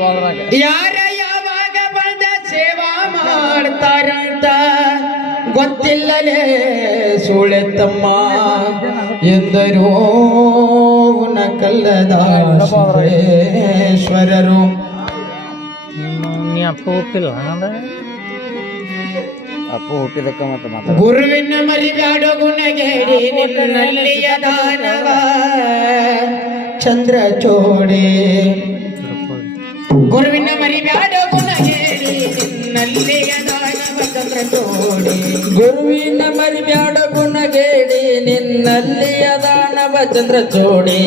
ಯಾರ ಯಾವಾಗ ಬಂದ ಸೇವಾ ಮಾಡ್ತಾರಂತ ಗೊತ್ತಿಲ್ಲಲೇ ಸುಳೆತಮ್ಮ ಎಂದರು ನಕಲ್ಲದ ಶಿವೇಶ್ವರರು. ನೀ ಅಪ್ಪ ಹುಟ್ಟಿಲ್ಲ ಅಪ್ಪ ಹುಟ್ಟಿದಕ್ಕ ಮತ್ತೆ ಗುರುವಿನ ಮರಿಬ್ಯಾಡೋ ಗುಣಗೇಡಿ ನಿನ್ನಲ್ಲಿಯ ದಾನವ ಚಂದ್ರ ಚೋಡೆ. ಗುರುವಿನ ಮರಿಬ್ಯಾಡೋ ಗುಣಗೇಡಿ ನಿನ್ನಲ್ಲಿಯ ದಾನವ ಚಂದ್ರ ಚೋಡೆ. ಗುರುವಿನ ಮರಿಬ್ಯಾಡ ಗುಣಗೇಡಿ ನಿನ್ನಲ್ಲಿಯ ದಾನವ ಚಂದ್ರ ಚೋಡೆ.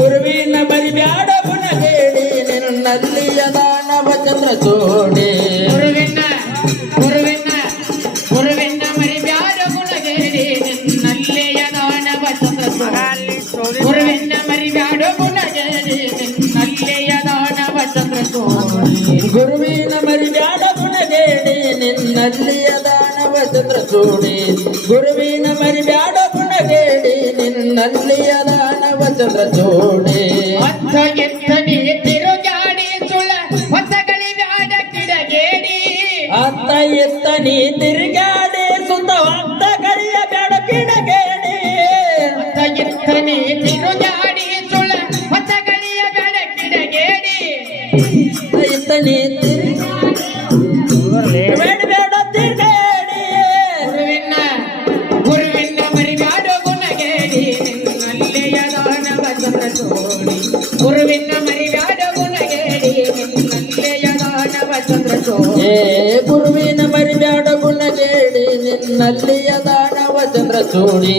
ಗುರುವಿನ ಮರಿಬ್ಯಾಡ ಗುಣಗೇಡಿ ನಿನ್ನಲ್ಲಿಯ ದಾನವ ಚಂದ್ರ ಚೋಡೆ. ಗುರುವಿನ ಗುರುವಿನ ಗುರುವಿನ ಮರಿಬ್ಯಾಡ ಗುಣಗೇಡಿ ನಿನ್ನಲ್ಲಿಯ ದಾನವ ಚಂದ್ರ ಚೋಡೆ. ಗುರುವಿನ ಮರಿಬ್ಯಾಡ ಗುಣಗೇಡಿ ನಿನ್ನಲ್ಲಿಯ ದಾನವ ಚಂದ್ರ ಚೋಡೆ. ಗುರುವಿನ ಮರಿಬ್ಯಾಡ ಗುಣಗೇಡಿ ನಿನ್ನಲ್ಲಿಯ ದಾನವ ಚಂದ್ರ ಚೋಡೆ. ಗುರುವಿನ ಮರಿಬ್ಯಾಡ ಗುಣಗೇಡಿ ನಿನ್ನಲ್ಲಿಯ ದಾನವ ಚಂದ್ರ ಚೋಡೆ. ಅತ್ತ ಎತ್ತ ನೀ ತಿರುಗಾಡಿ ಸುಳ ಹೊಸಗಳಿ ಬ್ಯಾಡ ಕಿಡಗೇಡಿ. ಅತ್ತ ಎತ್ತ ನೀ ತಿರುಗಾಡಿ ಸುತ್ತ ಅತ್ತ ಕರಿಯ ಬ್ಯಾಡ ಕಿಡಗೇಡಿ. ಅತ್ತ ಎತ್ತ ನೀ ತಿರುಗಾಡಿ ಸುಳ ಹೊಸಗಳಿಯ ಬ್ಯಾಡ ಕಿಡಗೇಡಿ. ಎತ್ತ ನೀ ಬೇಡ ಬೇಡ ತಿರುಗಾಡಿ. ಗುರುವಿನ ಗುರುವಿನ ಮರಿಬ್ಯಾಡ ಗುಣಗೇಡಿ ನಿನ್ನಲ್ಲಿಯ ದಾನವ ಚಂದ್ರ ಚೋಡೆ. ಗುರುವಿನ ಮರಿಬ್ಯಾಡ ಗುಣಗೇಡಿ ನಿನ್ನಲ್ಲಿಯ ದಾನವ ಚಂದ್ರ ಚೋಡೆ. ಗುರುವಿನ ಮರಿಬ್ಯಾಡ ಗುಣಗೇಡಿ ನಿನ್ನಲ್ಲಿಯ ದಾನವ ಚಂದ್ರ ಚೋಡೆ.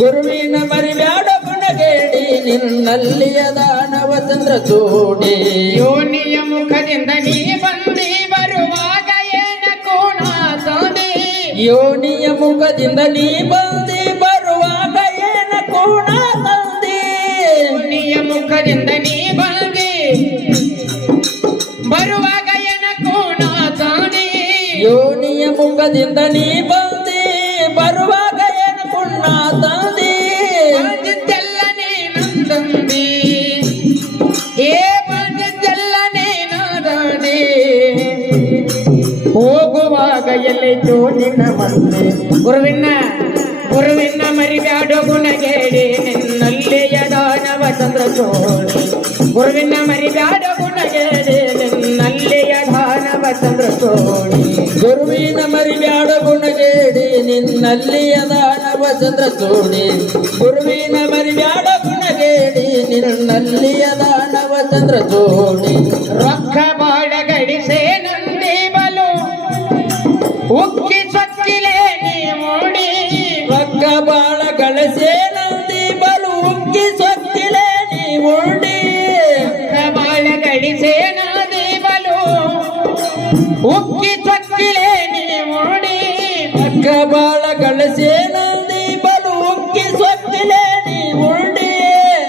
ಗುರುವಿನ ಮರಿಬ್ಯಾಡ ಗುಣಗೇಡಿ ನಿನ್ನಲ್ಲಿಯ ದಾನವ ಚಂದ್ರ ಚೋಡೆ. ಯೋನಿಯ ಮುಖದಿಂದ ನೀ ಬಂದಿ ಬರುವಾಗ ಏನ ಕೋಣ ತಂದೆ. ಯೋನಿಯ ಮುಖದಿಂದ ನೀ ಬಂದಿ ಬರುವಾಗ ಏನ ಕೋಣ ತಂದಿ. ಯೋನಿಯ ಮುಖದಿಂದ ನೀ ಬಂದಿ ಬರುವಾಗ ಏನ ಕೋಣ ತಂದೆ. ಯೋನಿಯ ಮುಖದಿಂದ ನೀ ಬಂದಿ ಬರುವಾಗ ಏನ ಕುಣ್ಣ ತಂದಿ. ಬಂದಿದ್ದೆಲ್ಲನೇ ನಂದಂದಿ ಏ ಬಂದಿದ್ದೆಲ್ಲನೇ ನಾದಂದಿ. ಹೋಗುವಾಗ ಎಲ್ಲೈತೋ ನಿನ್ನ ಮಂದೆ. ಗುರುವಿನ ಗುರುವಿನ ಮರಿಬ್ಯಾಡೋ ಗುಣಗೇಡಿ ನಿನ್ನಲ್ಲಿಯ ದಾನವ ಚಂದ್ರ ಚೋಡೆ. ಗುರುವಿನ ಮರಿಬ್ಯಾಡೋ ಗುಣಗೇಡಿ ನಿನ್ನಲ್ಲಿಯ ದಾನವ ಚಂದ್ರ ಚೋಡೆ. ಗುರುವಿನ ಮರಿಬ್ಯಾಡ ಗುಣಗೇಡಿ ನಿನ್ನಲ್ಲಿಯ ದಾನವ ಚಂದ್ರ ಚೋಡೆ. ಗುರುವಿನ ಮರಿಬ್ಯಾಡ ಗುಣಗೇಡಿ ನಿನ್ನಲ್ಲಿಯ ದಾನವ ಚಂದ್ರ ಚೋಡೆ. ರೊಕ್ಕ ಬಾಳ ಗಳಿಸೆ ನಂದಿ ಬಲು ಉಕ್ಕಿ ಸೊಕ್ಕಿಲೆ ನೀ ಮೂಡಿ. ರೊಕ್ಕ ಬಾಳ ಗಳಿಸೆ ನಂದಿ ಬಲು ಉಕ್ಕಿ ಸೊಕ್ಕಿಲೆ ನೀ ಮೂಡಿ. ರೊಕ್ಕ ಬಾಳ ಗಳಿಸೆ ನಂದಿ ಬಲು ಉಕ್ಕಿ ಸೊಕ್ಕಿಲೆ ನೀ ಮೂಡಿ. ರೊಕ್ಕ ಬಾಳ ಗಳಿಸೆ ನಂದಿ ಬಲು ಉಕ್ಕಿ ಸೊಕ್ಕಿಲೆ ನೀ ಮೂಡಿ.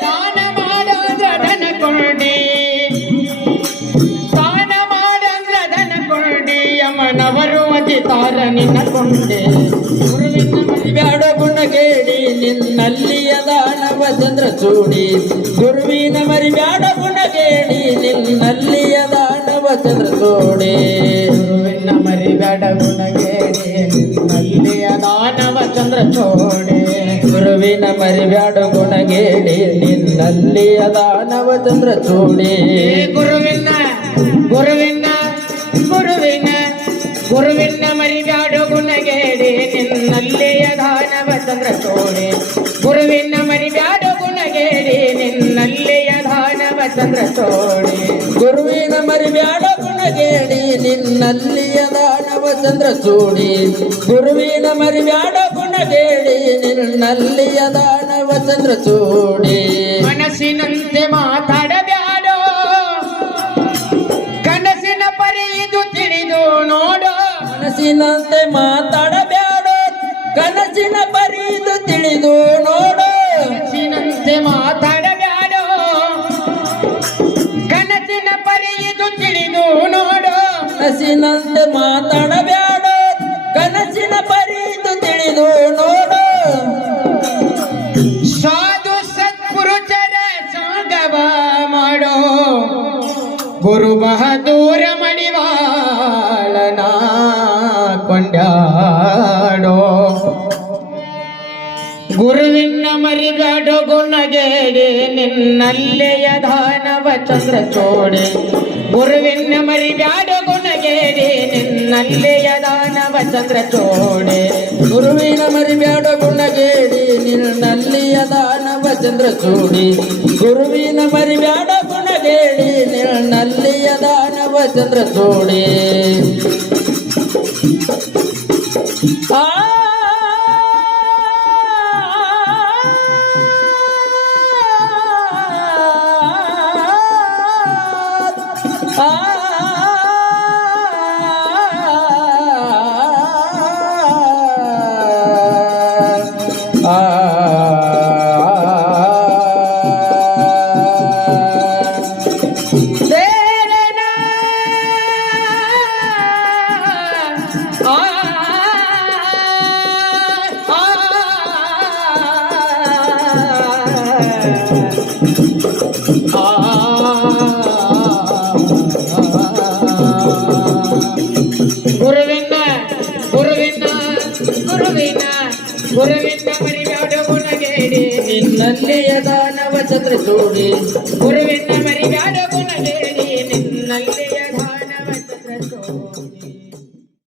ದಾನ ಮಾಡಂದ್ರ ಧನ ಕೊಂಡಿ ದಾನ ಮಾಡಂದ್ರ ಧನ ಕೊಂಡಿ. ಯಮನವರು ಅತಿತಾರ ನಿನ್ನ ಕೊಂಡೆ. ಗುರುವಿನ ಮರಿಬ್ಯಾಡ ಗುಣಗೇಡಿ ನಿನ್ನಲ್ಲಿಯ ದಾನವ ಚಂದ್ರ ಚೋಡೆ. ಗುರುವಿನ ಮರಿಬ್ಯಾಡ ಗುಣಗೇಡಿ ನಿನ್ನಲ್ಲಿಯ ದಾನವ ಚಂದ್ರ ಚೋಡೆ. ಗುರುವಿನ ಮರಿಬ್ಯಾಡ ಗುಣಗೇಡಿ ನಿನ್ನಲ್ಲಿಯ ದಾನವ ಚಂದ್ರ ಚೋಡೆ. ಗುರುವಿನ ಮರಿಬ್ಯಾಡ ಗುಣಗೇಡಿ ನಿನ್ನಲ್ಲಿಯ ದಾನವ ಚಂದ್ರ ಚೋಡೆ. ಗುರುವಿನ ಗುರುವಿನ ಗುರುವಿನ ಗುರುವಿನ ಮರಿಬ್ಯಾಡ ಗುಣಗೇಡಿ ನಿನ್ನಲ್ಲಿಯ ದಾನವ ಚಂದ್ರ ಚೋಡೆ. ಗುರುವಿನ ಮರಿಬ್ಯಾಡ ಗುಣಗೇಡಿ ನಿನ್ನಲ್ಲಿಯ ದಾನವ ಚಂದ್ರ ಚೋಡೆ. ಗುರುವಿನ ಮರಿಬ್ಯಾಡ ಗುಣಗೇಡಿ ನಿನ್ನಲ್ಲಿಯ ದಾನವ ಚಂದ್ರ ಚೋಡೆ. ಗುರುವಿನ ಮರಿಬ್ಯಾಡ ಗುಣಗೇಡಿ ನಿನ್ನಲ್ಲಿಯ ದಾನವ ಚಂದ್ರ ಚೋಡೆ. ಮನಸ್ಸಿನಂತೆ ಮಾತಾಡಬ್ಯಾಡೋ ಕನಸಿನ ಪರಿ ಇದು ತಿಳಿದು ನೋಡೋ. ಮನಸ್ಸಿನಂತೆ ಮಾತಾಡಬ್ಯಾಡೋ ಕನಸಿನ ಪರಿದು ತಿಳಿದು ನೋಡು. ಕನಸಿನಂತೆ ಮಾತಾಡಬ್ಯಾಡೋ ಕನಸಿನ ಪರಿ ಇದು ತಿಳಿದು ನೋಡು. ಕನಸಿನಂತೆ ಮಾತಾಡಬ್ಯಾಡೋ ಕನಸಿನ ಪರಿದು ತಿಳಿದು ನೋಡು. ಸಾಧು ಸತ್ಪುರುಷರ ಸಂಗವ ಮಾಡೋ. ಗುರು ಬಹದೂರ ಮಡಿವಾಳನ ಕೊಂಡಾಡೋ ಗುರುವಿನ ಮರಿಗಾಡೋ ಗುಣಗೇಡಿ ನಿನ್ನಲ್ಲೆಯ ದಾನವ ಚಂದ್ರ ಚೋಡೆ ಗುರುವಿನ ಮರಿಬ್ಯಾಡೋ ಗುಣಗೇಡಿ ನಿನ್ನಲ್ಲೆಯ ದಾನವ ಚಂದ್ರ ಚೋಡೆ ಗುರುವಿನ ಮರಿಬ್ಯಾಡ ಗುಣಗೇಡಿ ನಿನ್ನಲ್ಲಿಯ ದಾನವ ಚಂದ್ರ ಚೂಡಿ ಗುರುವಿನ ಮರಿಬ್ಯಾಡ ಗುಣಗೇಡಿ ನಿನ್ನಲ್ಲಿಯ ದಾನವ ಚಂದ್ರ ಚೂಡಿ ಆ ಗುರುವಿನ ಗುರುವಿನ ಗುರುವಿನ ಗುರುವಿನ ಮರಿಬ್ಯಾಡ ಗುಣಗೇಡಿ ನಿನ್ನಲ್ಲಿಯ ದಾನವ ಚಂದ್ರ ಚೂಡಿ ಗುರು